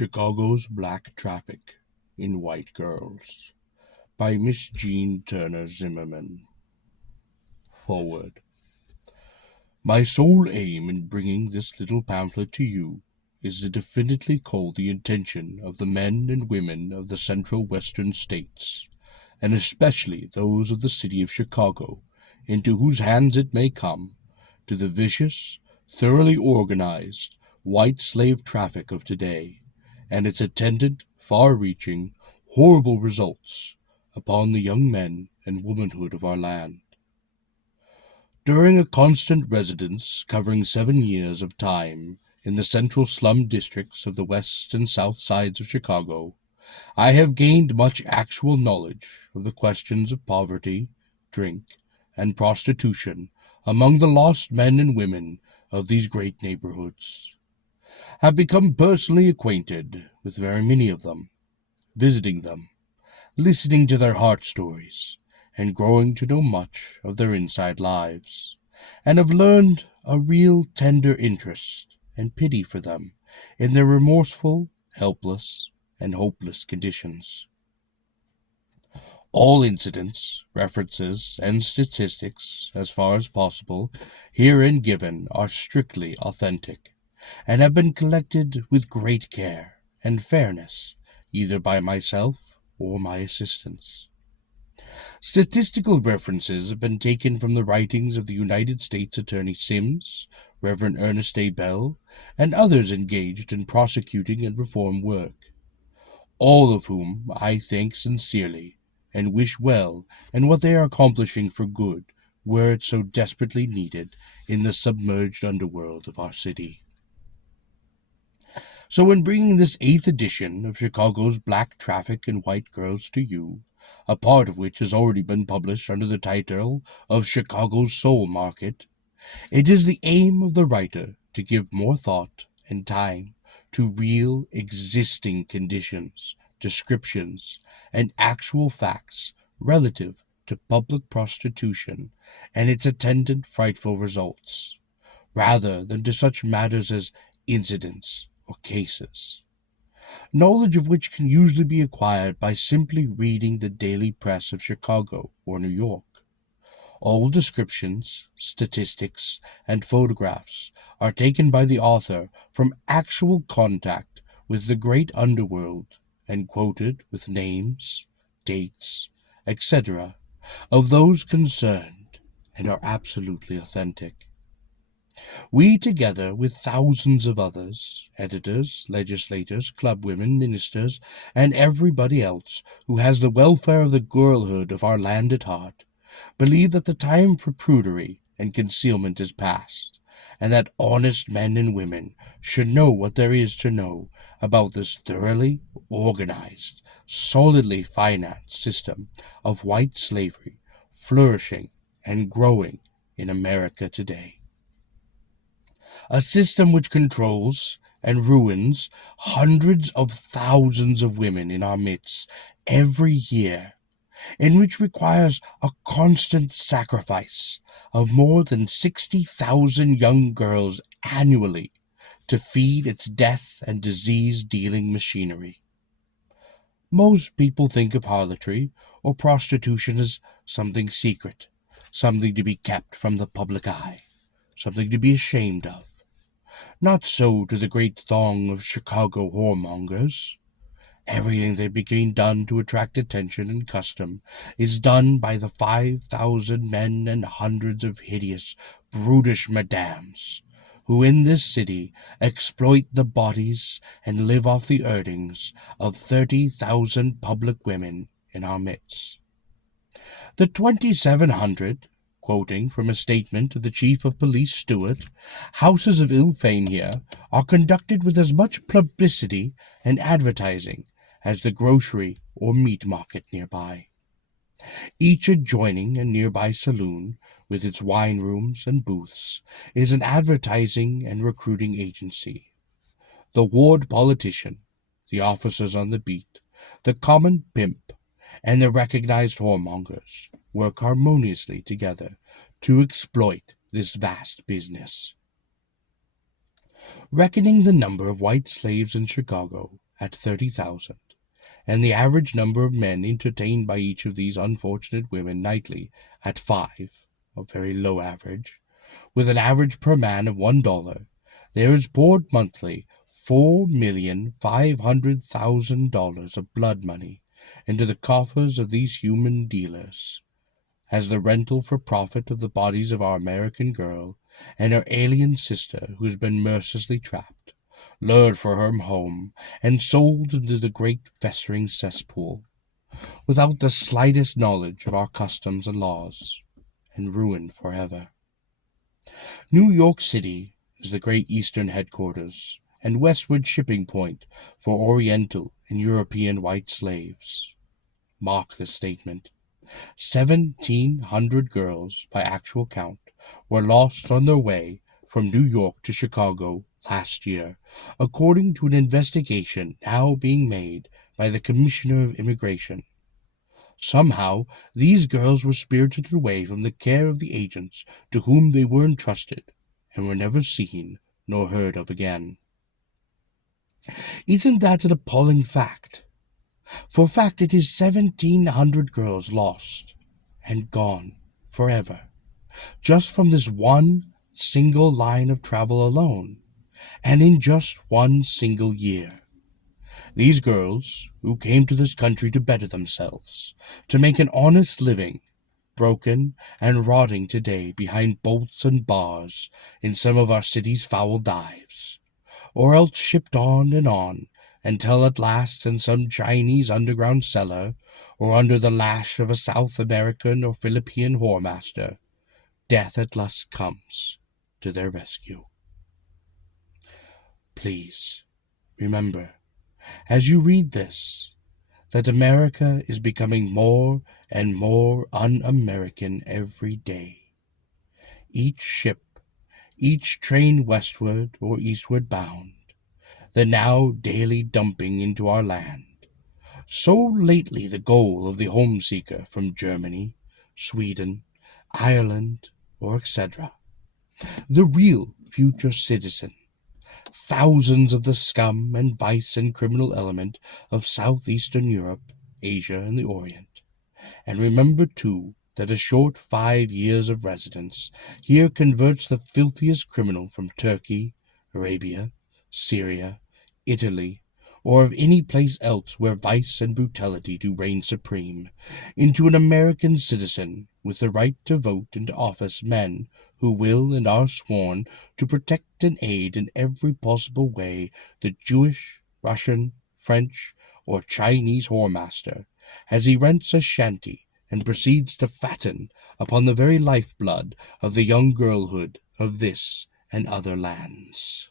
Chicago's Black Traffic in White Girls by Miss Jean Turner Zimmerman. Forward. My sole aim in bringing this little pamphlet to you is to definitely call the attention of the men and women of the central western states, and especially those of the city of Chicago, into whose hands it may come, to the vicious, thoroughly organized, white slave traffic of today, and its attendant, far-reaching, horrible results upon the young men and womanhood of our land. During a constant residence covering 7 years of time in the central slum districts of the west and south sides of Chicago, I have gained much actual knowledge of the questions of poverty, drink, and prostitution among the lost men and women of these great neighborhoods. Have become personally acquainted with very many of them, visiting them, listening to their heart stories, and growing to know much of their inside lives, and have learned a real tender interest and pity for them in their remorseful, helpless, and hopeless conditions. All incidents, references, and statistics, as far as possible, herein given are strictly authentic, and have been collected with great care and fairness, either by myself or my assistants. Statistical references have been taken from the writings of the United States Attorney Sims, Reverend Ernest A. Bell, and others engaged in prosecuting and reform work, all of whom I thank sincerely and wish well in what they are accomplishing for good where it's so desperately needed in the submerged underworld of our city. So in bringing this 8th edition of Chicago's Black Traffic in White Girls to you, a part of which has already been published under the title of Chicago's Soul Market, it is the aim of the writer to give more thought and time to real existing conditions, descriptions, and actual facts relative to public prostitution and its attendant frightful results, rather than to such matters as incidents or cases, knowledge of which can usually be acquired by simply reading the daily press of Chicago or New York. All descriptions, statistics, and photographs are taken by the author from actual contact with the great underworld and quoted with names, dates, etc. of those concerned, and are absolutely authentic. We, together with thousands of others, editors, legislators, clubwomen, ministers, and everybody else who has the welfare of the girlhood of our land at heart, believe that the time for prudery and concealment is past, and that honest men and women should know what there is to know about this thoroughly organized, solidly financed system of white slavery flourishing and growing in America today. A system which controls and ruins hundreds of thousands of women in our midst every year, and which requires a constant sacrifice of more than 60,000 young girls annually to feed its death and disease-dealing machinery. Most people think of harlotry or prostitution as something secret, something to be kept from the public eye, something to be ashamed of. Not so to the great throng of Chicago whoremongers. Everything that being done to attract attention and custom is done by the 5,000 men and hundreds of hideous, brutish madams, who in this city exploit the bodies and live off the earnings of 30,000 public women in our midst. The 2,700, quoting from a statement of the Chief of Police Stewart, houses of ill fame here are conducted with as much publicity and advertising as the grocery or meat market nearby. Each adjoining and nearby saloon, with its wine rooms and booths, is an advertising and recruiting agency. The ward politician, the officers on the beat, the common pimp, and the recognized whoremongers work harmoniously together to exploit this vast business. Reckoning the number of white slaves in Chicago at 30,000, and the average number of men entertained by each of these unfortunate women nightly at 5, a very low average, with an average per man of $1, there is poured monthly $4,500,000 of blood money into the coffers of these human dealers, as the rental for profit of the bodies of our American girl and her alien sister who has been mercilessly trapped, lured from her home, and sold into the great festering cesspool, without the slightest knowledge of our customs and laws, and ruined forever. New York City is the great Eastern headquarters and westward shipping point for Oriental and European white slaves. Mark this statement. 1,700 girls, by actual count, were lost on their way from New York to Chicago last year, according to an investigation now being made by the Commissioner of Immigration. Somehow, these girls were spirited away from the care of the agents to whom they were entrusted, and were never seen nor heard of again. Isn't that an appalling fact? For fact, it is 1,700 girls lost and gone forever, just from this one single line of travel alone, and in just one single year. These girls, who came to this country to better themselves, to make an honest living, broken and rotting today behind bolts and bars in some of our city's foul dives, or else shipped on until at last in some Chinese underground cellar, or under the lash of a South American or Philippine whoremaster, death at last comes to their rescue. Please remember, as you read this, that America is becoming more and more un-American every day. Each ship, each train westward or eastward bound, the now daily dumping into our land, so lately the goal of the home-seeker from Germany, Sweden, Ireland, or etc., the real future citizen, thousands of the scum and vice and criminal element of southeastern Europe, Asia, and the Orient. And remember, too, that a short 5 years of residence here converts the filthiest criminal from Turkey, Arabia, Syria, Italy, or of any place else where vice and brutality do reign supreme, into an American citizen with the right to vote into office men who will and are sworn to protect and aid in every possible way the Jewish, Russian, French, or Chinese whoremaster, as he rents a shanty and proceeds to fatten upon the very lifeblood of the young girlhood of this and other lands.